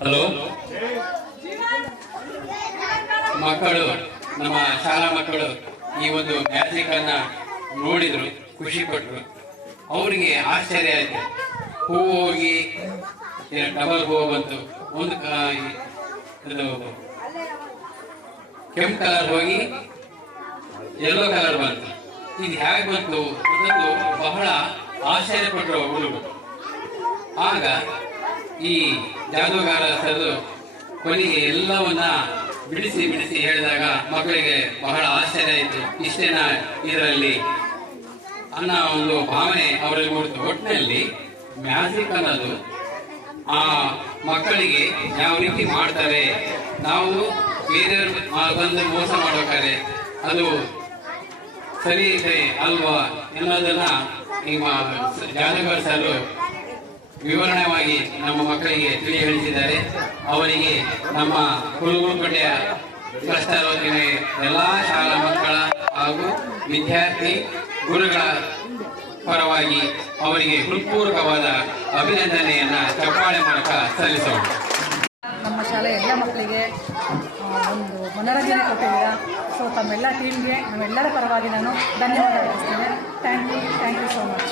Hello, ಮಕ್ಕಳು, ನಮ್ಮ ಶಾಲಾ ಮಕ್ಕಳು ಈ ಒಂದು ಮ್ಯಾಜಿಕ್ ಅನ್ನ ನೋಡಿದ್ರು, ಖುಷಿ ಪಟ್ರು. ಅವರಿಗೆ ಆಶ್ಚರ್ಯ ಆಯ್ತು. ಹೂವು ಹೋಗಿ ಡಬಲ್ ಹೂವು ಬಂತು, ಒಂದು ಕೆಂಪು ಕಲರ್ ಹೋಗಿ ಯೆಲ್ಲೋ ಕಲರ್ ಬಂತು. ಇದು ಹೇಗೆ ಬಂತು ಅದೊಂದು ಬಹಳ ಆಶ್ಚರ್ಯಪಟ್ಟರು ಹುಡುಗರು. ಆಗ ಈ ಜಾದೂಗಾರ ಸರ್ ಕೊನೆಗೆ ಎಲ್ಲವನ್ನ ಬಿಡಿಸಿ ಹೇಳಿದಾಗ ಮಕ್ಕಳಿಗೆ ಬಹಳ ಆಶ್ಚರ್ಯ ಆಯಿತು. ಇಷ್ಟೇನ ಇದರಲ್ಲಿ ಅನ್ನೋ ಒಂದು ಭಾವನೆ ಅವರಲ್ಲಿ ಮೂಡಿತು. ಒಟ್ಟಿನಲ್ಲಿ ಮ್ಯಾಜಿಕ್ ಅನ್ನೋದು ಆ ಮಕ್ಕಳಿಗೆ ಯಾವ ರೀತಿ ಮಾಡ್ತಾರೆ, ನಾವು ಬೇರೆಯವ್ರ ಬಂದು ಮೋಸ ಮಾಡ್ಬೇಕಾದ್ರೆ ಅದು ಸರಿ ಇದೆ ಅಲ್ವಾ ಎನ್ನುವುದನ್ನ ನಿಮ್ಮ ಜಾದೂಗಾರ ಸರ್ ವಿವರಣವಾಗಿ ನಮ್ಮ ಮಕ್ಕಳಿಗೆ ಹೇಳಿಸಿದ್ದಾರೆ. ಅವರಿಗೆ ನಮ್ಮ ಹುಡುಗರುಪೇಟೆಯ ಪ್ರಸ್ತಾರೋಚನೆ ಎಲ್ಲಾ ಶಾಲಾ ಮಕ್ಕಳ ಹಾಗೂ ವಿದ್ಯಾರ್ಥಿ ಗುರುಗಳ ಪರವಾಗಿ ಅವರಿಗೆ ಹೃತ್ಪೂರ್ವಕವಾದ ಅಭಿನಂದನೆಯನ್ನ ಚಪ್ಪಾಳೆ ಮೂಲಕ ಸಲ್ಲಿಸೋಣ. ನಮ್ಮ ಶಾಲೆ ಎಲ್ಲ ಮಕ್ಕಳಿಗೆ ಒಂದು ಮನೋರಂಜನೆ ಕೊಟ್ಟಿದ್ದೀರಾ. ಸೊ ತಮ್ಮೆಲ್ಲ ಟೀಮ್ಗೆ ನಮ್ಮೆಲ್ಲರ ಪರವಾಗಿ ನಾನು ಧನ್ಯವಾದ ಹೇಳ್ತೇನೆ. Thank you so much.